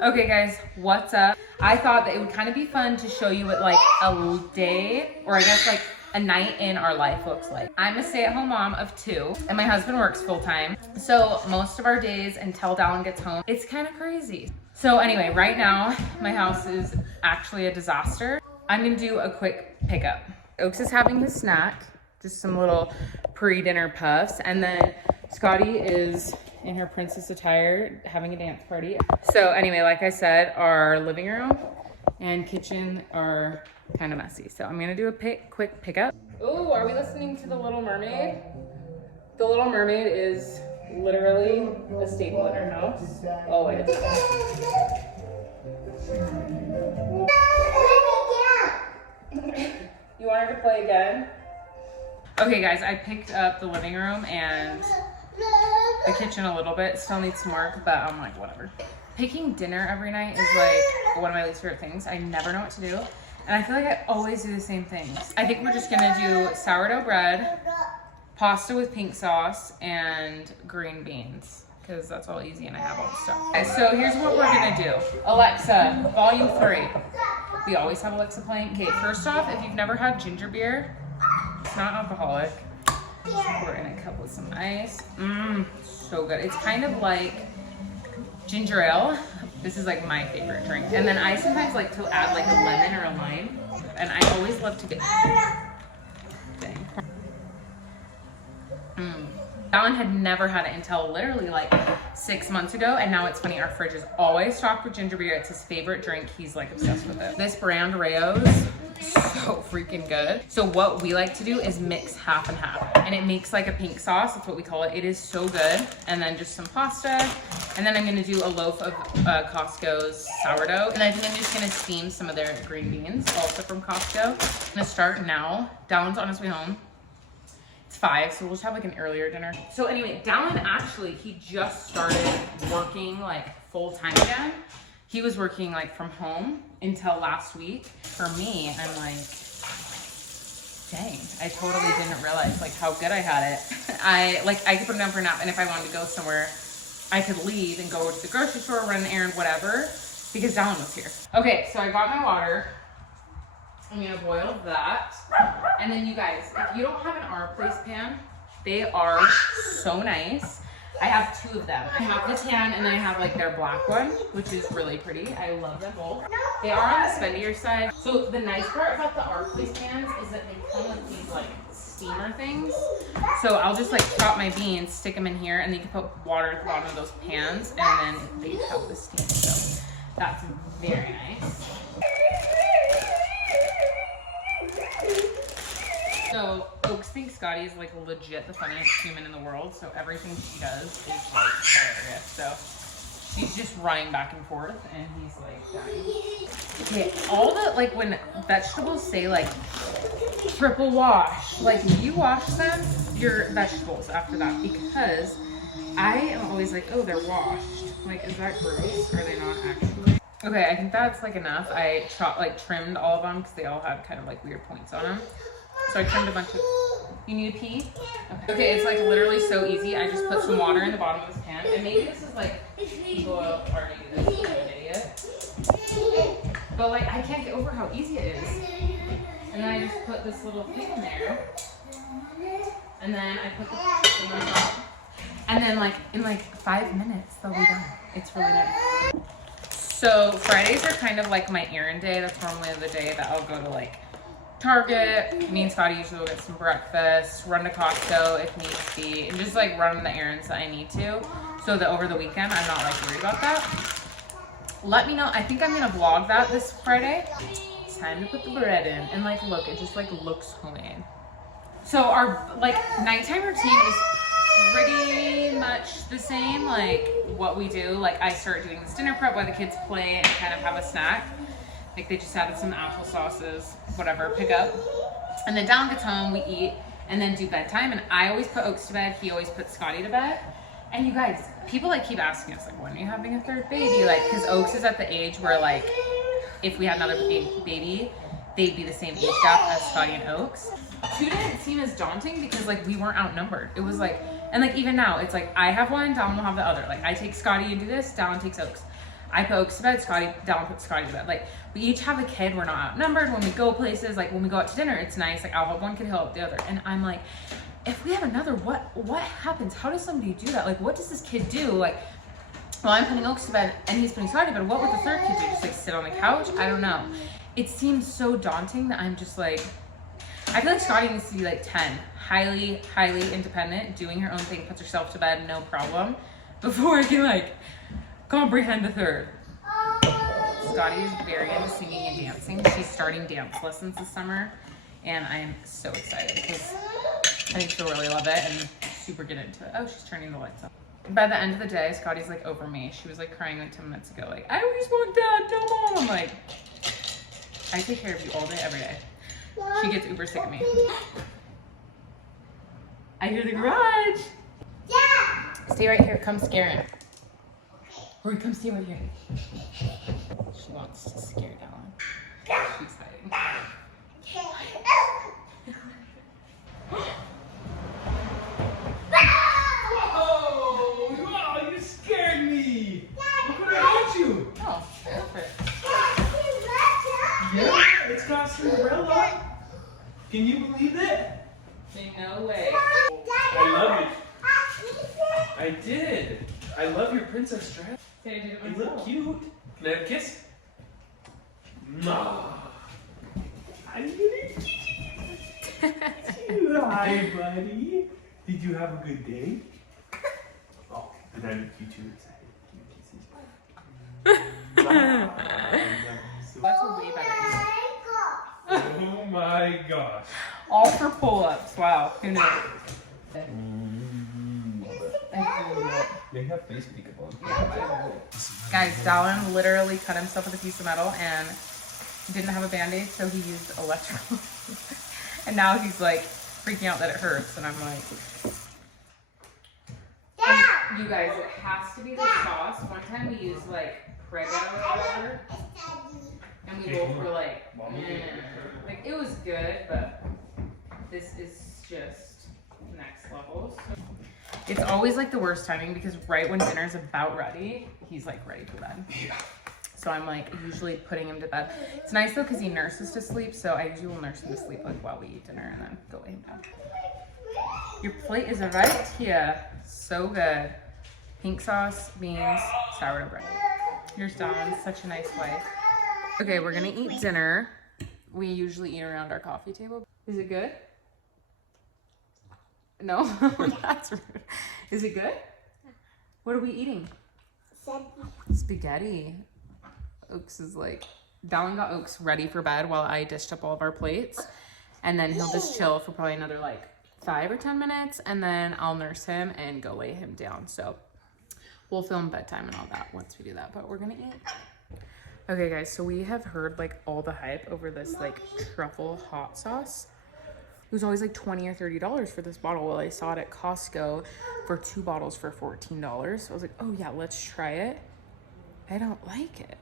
Okay guys, what's up? I thought that it would kind of be fun to show you what like a day, or I guess like a night in our life looks like. I'm a stay-at-home mom of 2 and my husband works full-time. So most of our days until Dallin gets home, it's kind of crazy. So anyway, right now my house is actually a disaster. I'm gonna do a quick pickup. Oaks is having his snack, just some little pre-dinner puffs, and then Scotty is in her princess attire having a dance party. So anyway, like I said, our living room and kitchen are kind of messy. So I'm gonna do a quick pickup. Oh, are we listening to The Little Mermaid? The Little Mermaid is literally a staple in our house. Always. You want her to play again? Okay guys, I picked up the living room and the kitchen a little bit. Still needs some work, but I'm like, whatever. Picking dinner every night is like one of my least favorite things. I never know what to do. And I feel like I always do the same things. I think we're just gonna do sourdough bread, pasta with pink sauce, and green beans, because that's all easy and I have all the stuff. Okay, so here's what we're gonna do. Alexa, volume 3. We always have Alexa playing. Okay, first off, if you've never had ginger beer, it's not alcoholic. Pour in a cup with some ice. So good. It's kind of like ginger ale. This is like my favorite drink. And then I sometimes like to add like a lemon or a lime. And I always love to get... Dallin had never had it until literally like 6 months ago, and now it's funny, our fridge is always stocked with ginger beer. It's his favorite drink. He's like obsessed with it. This brand Rao's, so freaking good. So what we like to do is mix half and half, and it makes like a pink sauce. That's what we call it. It is so good. And then just some pasta, and then I'm gonna do a loaf of Costco's sourdough, and I think I'm just gonna steam some of their green beans, also from Costco. I'm gonna start now. Dallin's on his way home. It's 5, so we'll just have like an earlier dinner. So anyway, Dallin actually, he just started working like full time again. He was working like from home until last week. For me, I'm like, dang, I totally didn't realize like how good I had it. I could put him down for a nap, and if I wanted to go somewhere, I could leave and go to the grocery store, run an errand, whatever, because Dallin was here. Okay, so I got my water. I'm gonna boil that. And then you guys, if you don't have an Our Place pan, they are so nice. I have 2 of them. I have the tan and then I have like their black one, which is really pretty. I love them both. They are on the spendier side. So the nice part about the Our Place pans is that they come with these like steamer things. So I'll just like chop my beans, stick them in here, and then you can put water at the bottom of those pans, and then they have the steam. So that's very nice. So Oaks thinks Scotty is like legit the funniest human in the world, so everything she does is like hilarious. So she's just running back and forth, and he's like dying. Okay, all the like when vegetables say like triple wash, like you wash them, your vegetables after that, because I am always like, oh, they're washed. Like, is that gross? Or are they not actually? Okay, I think that's like enough. I trimmed all of them because they all had kind of like weird points on them. So I trimmed a bunch of... You need to pee? Okay, it's like literally so easy. I just put some water in the bottom of this pan. And maybe this is like, people already do this, I'm an idiot. But like, I can't get over how easy it is. And then I just put this little thing in there. And then I put the thing on top. And then like, in like 5 minutes, they'll be done. It's really nice. So Fridays are kind of like my errand day. That's normally the day that I'll go to like Target. Me and Scotty usually will get some breakfast, run to Costco if needs be, and just like run the errands that I need to, so that over the weekend I'm not like worried about that. Let me know. I think I'm gonna vlog that this Friday. It's time to put the bread in, and like look, it just like looks homemade. So our like nighttime routine is pretty much the same, like what we do. Like I start doing this dinner prep while the kids play and kind of have a snack. Like they just added some applesauces, whatever, pick up. And then Dallin gets home, we eat, and then do bedtime. And I always put Oaks to bed, he always puts Scotty to bed. And you guys, people like keep asking us like, when are you having a 3rd baby? Like, cause Oaks is at the age where like, if we had another baby, they'd be the same age gap as Scotty and Oaks. 2 didn't seem as daunting because like we weren't outnumbered. It was like, and like even now, it's like I have one, Dallin will have the other. Like I take Scotty and do this, Dallin takes Oaks. I put Oaks to bed, Dallin puts Scotty to bed. Like, we each have a kid. We're not outnumbered. When we go places, like when we go out to dinner, it's nice. Like, I'll help one kid help the other. And I'm like, if we have another, what happens? How does somebody do that? Like, what does this kid do? Like, well, I'm putting Oaks to bed and he's putting Scotty to bed. What would the third kid do? Just like sit on the couch? I don't know. It seems so daunting that I'm just like, I feel like Scotty needs to be like 10, highly independent, doing her own thing, puts herself to bed, no problem, before I can like comprehend the third. Scotty is very into singing and dancing. She's starting dance lessons this summer, and I am so excited because I think she'll really love it and super get into it. Oh, she's turning the lights on. By the end of the day, Scotty's like over me. She was like crying like 10 minutes ago, like, I just want dad, tell mom. I'm like, I take care of you all day, every day. She gets uber sick of me. I hear the garage. Yeah. Stay right here. Come scare him. Or come stay right here. She wants to scare Dallin. She's hiding. Oh, you scared me. Look what I got you. Oh, perfect. Yeah, it's got Cinderella. Can you believe it? Say no way. I love it. I did. I love your princess dress. Say I did it You myself. look cute. Can I have a kiss? Mwah. I'm gonna kiss you. Hi, buddy. Did you have a good day? Oh, did I make you too excited? Give me kisses. I love you so That's a way better. Oh my gosh. All for pull-ups. Wow. Who knew? They have face makeup on. Guys, Dallin literally cut himself with a piece of metal and didn't have a band-aid, so he used electrical. And now he's like freaking out that it hurts, and I'm like, and you guys, it has to be the sauce. One time we used like Prego or whatever, and we both were like, like it was good, but this is just next level. So it's always like the worst timing because right when dinner's about ready, he's like ready for bed. Yeah. So I'm like usually putting him to bed. It's nice though because he nurses to sleep, so I usually will nurse him to sleep like while we eat dinner and then go lay him down. Your plate is right here. So good. Pink sauce, beans, sourdough bread. Here's Dawn, such a nice wife. Okay, we're gonna eat dinner. We usually eat around our coffee table. Is it good? No, that's rude. Is it good? What are we eating? Spaghetti. Oaks is like, Dallin got Oaks ready for bed while I dished up all of our plates. And then he'll just chill for probably another like 5 or 10 minutes. And then I'll nurse him and go lay him down. So we'll film bedtime and all that once we do that, but we're gonna eat. Okay guys, so we have heard like all the hype over this like truffle hot sauce. It was always like $20 or $30 for this bottle. Well, I saw it at Costco for 2 bottles for $14. So I was like, oh yeah, let's try it. I don't like it.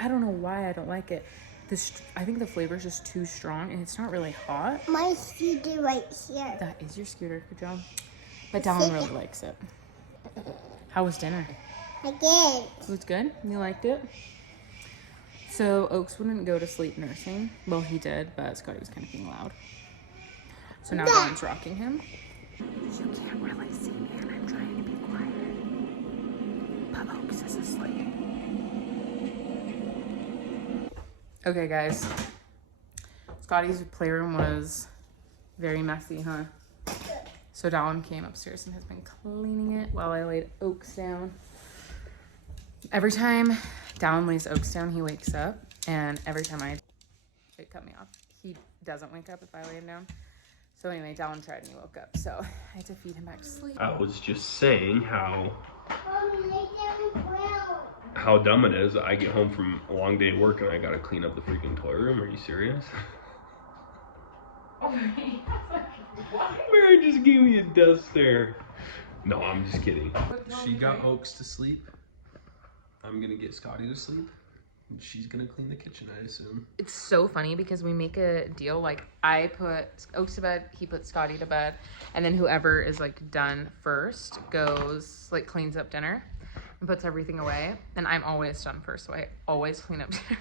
I don't know why I don't like it. I think the flavor is just too strong and it's not really hot. My scooter right here. That is your scooter, good job. But Dallin really likes it. How was dinner? I did. It was good? You liked it? So Oaks wouldn't go to sleep nursing. Well, he did, but Scotty was kind of being loud. So now Dallin's rocking him. You can't really see me and I'm trying to be quiet. But Oaks is asleep. Okay, guys. Scotty's playroom was very messy, huh? So Dallin came upstairs and has been cleaning it while I laid Oaks down. Every time Dallin lays Oaks down, he wakes up. And every time it cut me off. He doesn't wake up if I lay him down. So anyway, Dallin tried and he woke up. So I had to feed him back to sleep. I was just saying how dumb it is. I get home from a long day at work and I gotta clean up the freaking toy room. Are you serious? Mary just gave me a death stare. No, I'm just kidding. She got Oaks to sleep. I'm gonna get Scotty to sleep. And she's gonna clean the kitchen, I assume. It's so funny because we make a deal. Like I put Oaks to bed, he puts Scotty to bed, and then whoever is like done first goes like cleans up dinner. and puts everything away. And I'm always done first, so I always clean up dinner.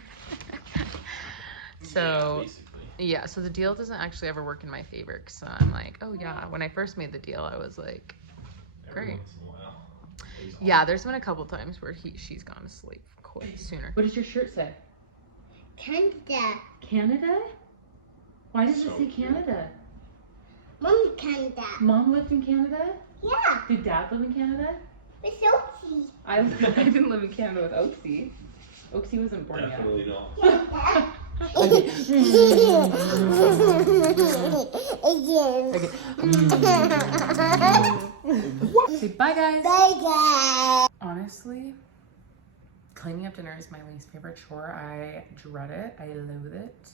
So, yeah, so the deal doesn't actually ever work in my favor. So I'm like, oh yeah. When I first made the deal, I was like, great. Yeah, there's been a couple times where she's gone to sleep quite sooner. What does your shirt say? Canada. Canada? Why does it say Canada? Mom, Canada. Mom lived in Canada? Yeah. Did Dad live in Canada? With Sophie. I didn't live in Canada with Oaksy. Oaksy wasn't born Definitely not. Yeah. Okay. Say bye, guys. Bye, guys. Honestly, cleaning up dinner is my least favorite chore. I dread it. I loathe it.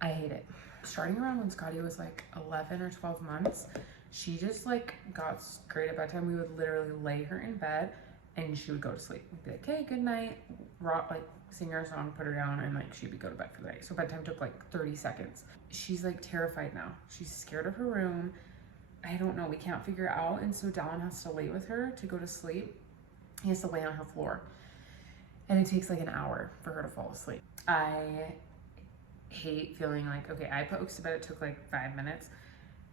I hate it. Starting around when Scotty was like 11 or 12 months, she just like got great at bedtime. We would literally lay her in bed and she would go to sleep. We'd be like, okay, good night. Rock, like sing her a song, put her down, and like she'd go to bed for the night. So bedtime took like 30 seconds. She's like terrified now. She's scared of her room. I don't know. We can't figure it out. And so Dallin has to lay with her to go to sleep. He has to lay on her floor. And it takes like an hour for her to fall asleep. I hate feeling like, okay, I put Oaks to bed. It took like 5 minutes.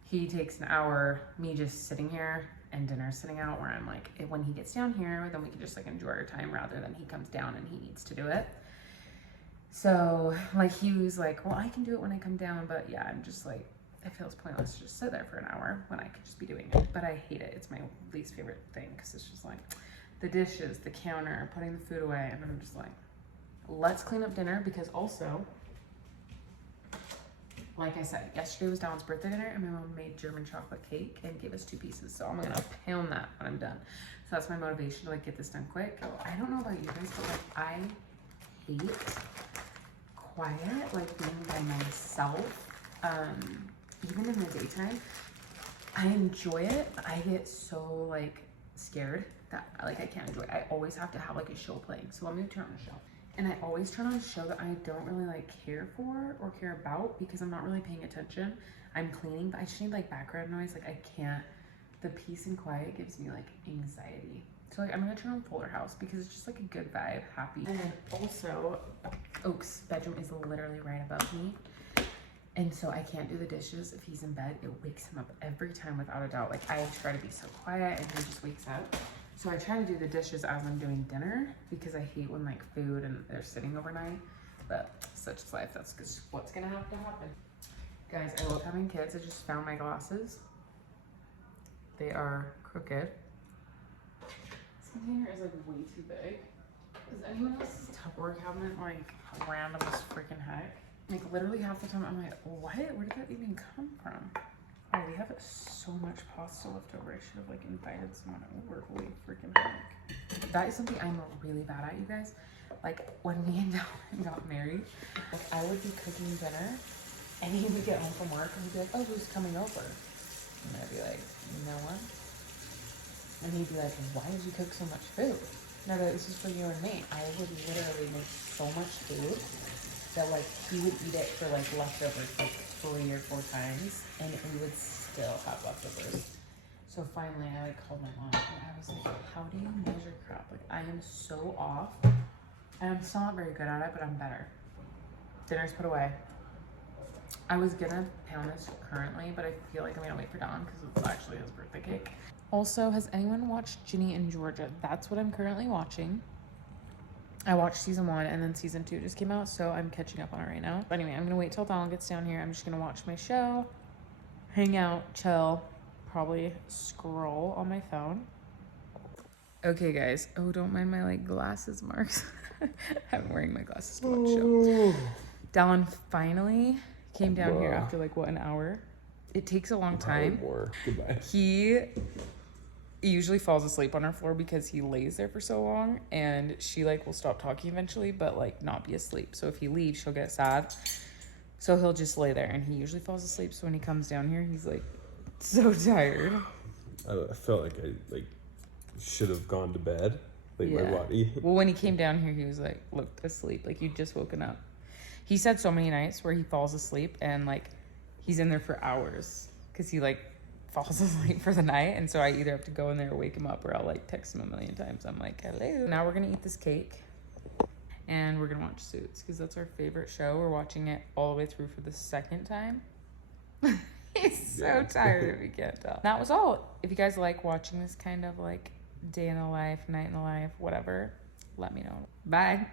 He takes an hour, me just sitting here and dinner sitting out, where I'm like, when he gets down here, then we can just like enjoy our time rather than he comes down and he needs to do it. So like he was like, well, I can do it when I come down, but yeah, I'm just like, it feels pointless to just sit there for an hour when I could just be doing it. But I hate it. It's my least favorite thing because it's just like the dishes, the counter, putting the food away, and I'm just like, let's clean up dinner. Because also, like I said, yesterday was Dallin's birthday dinner and my mom made German chocolate cake and gave us 2 pieces. So I'm gonna pound that when I'm done. So that's my motivation to like get this done quick. I don't know about you guys, but like I hate quiet, like being by myself. Even in the daytime, I enjoy it, but I get so like scared that like I can't enjoy it. I always have to have like a show playing. So let me turn on the show. And I always turn on a show that I don't really like care for or care about because I'm not really paying attention. I'm cleaning, but I just need like background noise. Like I can't, the peace and quiet gives me like anxiety. So like I'm gonna turn on Fuller House because it's just like a good vibe, happy. And then also Oak's bedroom is literally right above me. And so I can't do the dishes if he's in bed. It wakes him up every time without a doubt. Like I try to be so quiet and he just wakes up. So I try to do the dishes as I'm doing dinner because I hate when like food and they're sitting overnight. But such is life. That's just what's gonna have to happen. Guys, I love having kids. I just found my glasses. They are crooked. This container is like way too big. Is anyone else's Tupperware cabinet like random as freaking heck? Like literally half the time I'm like, what? Where did that even come from? Oh, we have so much pasta left over. I should have like invited someone over. Holy freaking heck. That is something I'm really bad at, you guys. Like when me and Dallin got married, like I would be cooking dinner and he would get home from work and he'd be like, oh, who's coming over? And I'd be like, no one. And he'd be like, why did you cook so much food? No, this is for you and me. I would literally make so much food that like he would eat it for like leftovers like 3 or 4 times and we would still have leftovers. So finally I like called my mom and I was like, how do you measure crap? Like I am so off and I'm still not very good at it, but I'm better. Dinner's put away. I was gonna pound this currently, but I feel like I'm gonna wait for Dawn because it's actually his birthday cake. Also, has anyone watched Ginny and Georgia? That's what I'm currently watching. I watched season 1 and then season 2 just came out, so I'm catching up on it right now. But anyway, I'm gonna wait till Dawn gets down here. I'm just gonna watch my show, hang out, chill, probably scroll on my phone. Okay, guys. Oh, don't mind my like glasses marks. I'm wearing my glasses to watch show. Dallin finally came down here after like what, an hour? It takes a long time. More. Goodbye. He usually falls asleep on our floor because he lays there for so long, and she like will stop talking eventually but like not be asleep. So if he leaves, she'll get sad, so he'll just lay there and he usually falls asleep. So when he comes down here, he's like so tired. I felt like I should have gone to bed, like my body. Well, when he came down here, he was like looked asleep, like you'd just woken up. He said so many nights where he falls asleep and like he's in there for hours because he like falls asleep for the night. And so I either have to go in there or wake him up, or I'll like text him a million times. I'm like, hello. Now we're gonna eat this cake and we're gonna watch Suits because that's our favorite show. We're watching it all the way through for the second time. He's so tired if you can't tell. That was all. If you guys like watching this kind of like day in the life, night in the life, whatever, let me know. Bye.